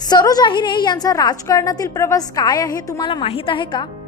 सरोज आहिरे यांचा राजकारणातील प्रवास काय आहे तुम्हाला माहित आहे का?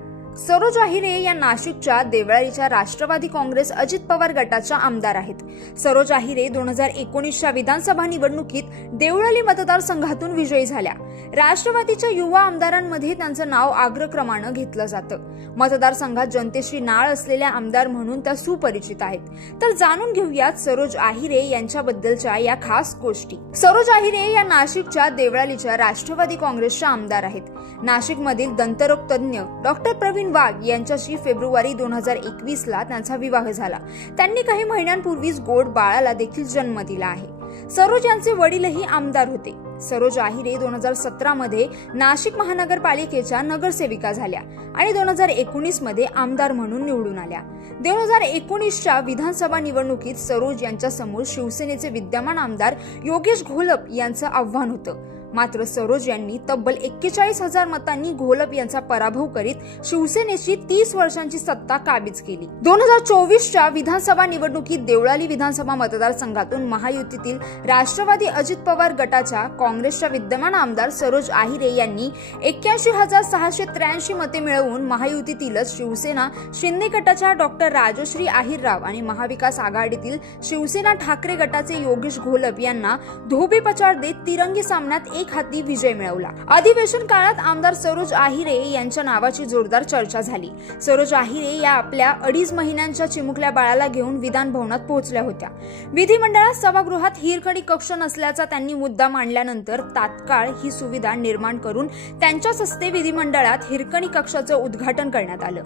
सरोज आहिरे या नाशिकच्या देवळालीच्या राष्ट्रवादी काँग्रेस अजित पवार गटाच्या आमदार आहेत. सरोज आहिरे 2019च्या विधानसभा निवडणुकीत देवळाली मतदारसंघातून विजयी झाल्या. राष्ट्रवादीच्या युवा आमदारांमध्ये त्यांचं नाव अग्रक्रमानं घेतलं जातं. मतदारसंघात जनतेशी नाळ असलेल्या आमदार म्हणून त्या सुपरिचित आहेत. तर जाणून घेऊयात सरोज आहिरे यांच्याबद्दलच्या या खास गोष्टी. सरोज आहिरे या नाशिकच्या देवळालीच्या राष्ट्रवादी काँग्रेसच्या आमदार आहेत. नाशिकमधील दंतरोग तज्ञ डॉक्टर प्रवीण वाघ यांच्याशी फेब्रुवारी 2021ला त्यांचा विवाह झाला. त्यांनी काही महिन्यांपूर्वीच गोड बाळाला देखील जन्म दिला आहे. सरोज यांचे वडीलही आमदार होते. सरोज आहिरे 2017 मध्ये नाशिक महानगरपालिकेच्या नगरसेविका झाल्या आणि 2019 मध्ये आमदार म्हणून निवडून आल्या. 2019च्या विधानसभा निवडणुकीत सरोज यांच्या समोर शिवसेनेचे विद्यमान आमदार योगेश घोलप यांचं आव्हान होतं. मात्र सरोज यांनी तब्बल 41,000 मतांनी घोलप यांचा पराभव करीत शिवसेनेची 30 वर्षांची सत्ता काबीज केली. 2024च्या विधानसभा निवडणुकीत देवळाली विधानसभा मतदारसंघातून महायुतीतील राष्ट्रवादी अजित पवार गटाच्या काँग्रेसच्या विद्यमान आमदार सरोज आहिरे यांनी 81,683 मते मिळवून महायुतीतीलच शिवसेना शिंदे गटाच्या डॉक्टर राजश्री आहिरराव आणि महाविकास आघाडीतील शिवसेना ठाकरे गटाचे योगेश घोलप यांना धोबीपछाड देत तिरंगी सामन्यात एक हाती विजय मिळवला. अधिवेशन काळात आमदार सरोज आहिरे यांच्या नावाची जोरदार चर्चा झाली. सरोज आहिरे या आपल्या 2.5 महिन्यांच्या चिमुकल्या बाळाला घेऊन विधान भवनात पोहोचल्या होत्या. विधिमंडळात सभागृहात हिरकणी कक्ष नसल्याचा त्यांनी मुद्दा मांडल्यानंतर तात्काळ ही सुविधा निर्माण करून त्यांच्याच हस्ते विधिमंडळात हिरकणी कक्षाचं उद्घाटन करण्यात आलं.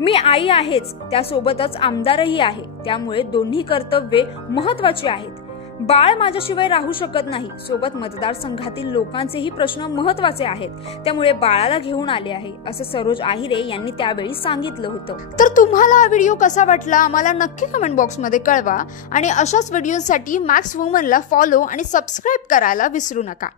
मी आई आहेच, त्यासोबतच आमदारही आहे, त्यामुळे दोन्ही कर्तव्ये महत्वाची आहेत. बाळ माझ्याशिवाय राहू शकत नाही. सोबत मतदारसंघातील लोकांचेही प्रश्न महत्वाचे आहेत, त्यामुळे बाळाला घेऊन आले आहे, असं सरोज आहिरे यांनी त्यावेळी सांगितलं होतं. तर तुम्हाला हा व्हिडिओ कसा वाटला आम्हाला नक्की कमेंट बॉक्समध्ये कळवा आणि अशाच व्हिडिओसाठी मॅक्स वुमनला फॉलो आणि सबस्क्राईब करायला विसरू नका.